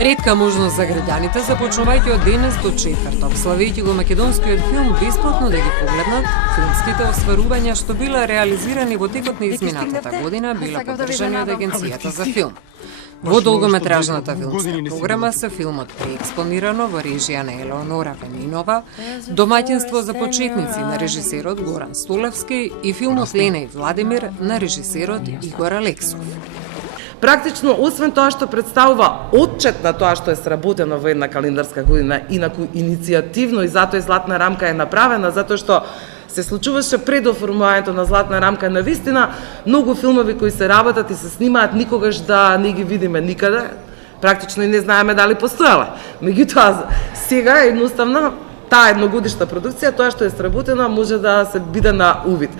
Ретка можност за граѓаните започнувајќи од денес до четврток, славејќи го македонскиот филм бесплатно да ги погледнат. Филмските остварувања што била реализирани во текот на изминатата година била поддржани од Агенцијата за филм. Во долгометражната филмска програма се филмот преекспонирано во режија на Елеонора Венинова, домаќинство за почетници на режисерот Горан Столевски и филмот Лена и Владимир на режисерот Игор Алексов. Практично, освен тоа што представува отчет на тоа што е сработено во една календарска година, инаку иницијативно и затоа и Златна рамка е направена, затоа што се случуваше пред оформувањето на Златна рамка, на вистина многу филмови кои се работат и се снимаат никогаш да не ги видиме никаде, практично и не знаеме дали постоела. Меѓутоа, сега едноставно таа едногодишна продукција, тоа што е сработено може да се биде на увид.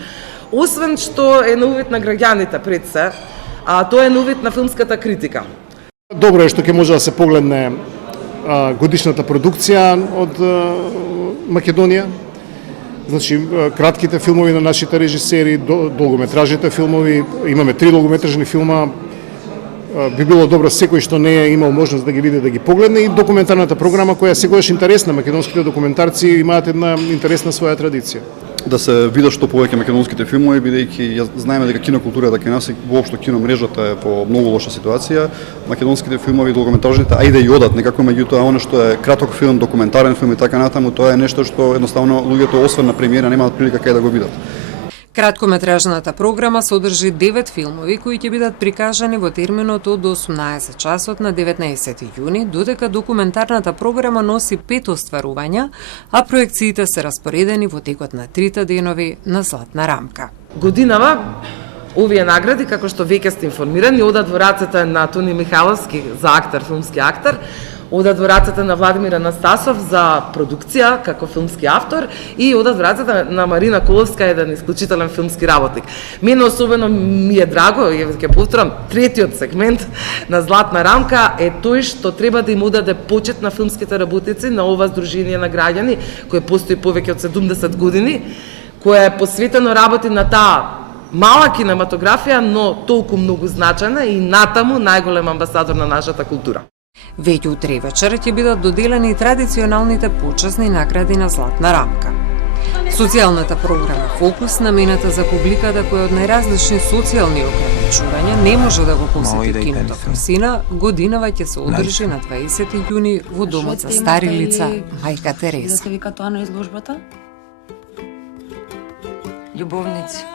Освен што е на увид на граѓаните пред се, а тоа е на увид на филмската критика. Добро е што ќе може да се погледне годишната продукција од Македонија. Значи, кратките филмови на нашите режисери, долгометражните филмови, имаме 3 долгометражни филма, би било добро секој што не е имал можност да ги види да ги погледне, и документарната програма која секогаш интересна. Македонските документарци имаат една интересна своја традиција. Да се видат што повеќе македонските филмови, бидејќи знаеме дека кинокултурата кај нас и воопшто киномрежата е по многу лоша ситуација. Македонските филмови, долгометражните, ајде и одат некако, меѓутоа она што е краток филм, документарен филм и така натаму, тоа е нешто што едноставно луѓето освен на премиера немаат прилика кај да го видат. Краткометражната програма содржи 9 филмови кои ќе бидат прикажани во терминот од 18 часот на 19 јуни, додека документарната програма носи 5 остварувања, а проекциите се распоредени во текот на 3 денови на Златна рамка. Годинава овие награди, како што веќе сте информирани, одат во рацете на Тони Михайловски за актер, филмски актер, одат во рацете на Владимир Анастасов за продукција како филмски автор и одат во рацете на Марина Коловска, еден исклучителен филмски работник. Мене особено ми е драго, ќе повторам, третиот сегмент на Златна рамка е тој што треба да им одаде почит на филмските работници, на ова здружение на граѓани кое постои повеќе од 70 години, кое е посветено работи на таа мала кинематографија, но толку многу значајна и натаму најголем амбасадор на нашата култура. Веќе утре вечер ќе бидат доделени традиционалните почесни награди на Златна рамка. Социјалната програма Фокус, намената за публиката која од најразлични социјални ограничувања не може да го посети киното Фросина, годинава ќе се одржи на 20 јуни во домот за стари лица Мајка Тереза. Да се вика тоа на изложбата? Љубовници.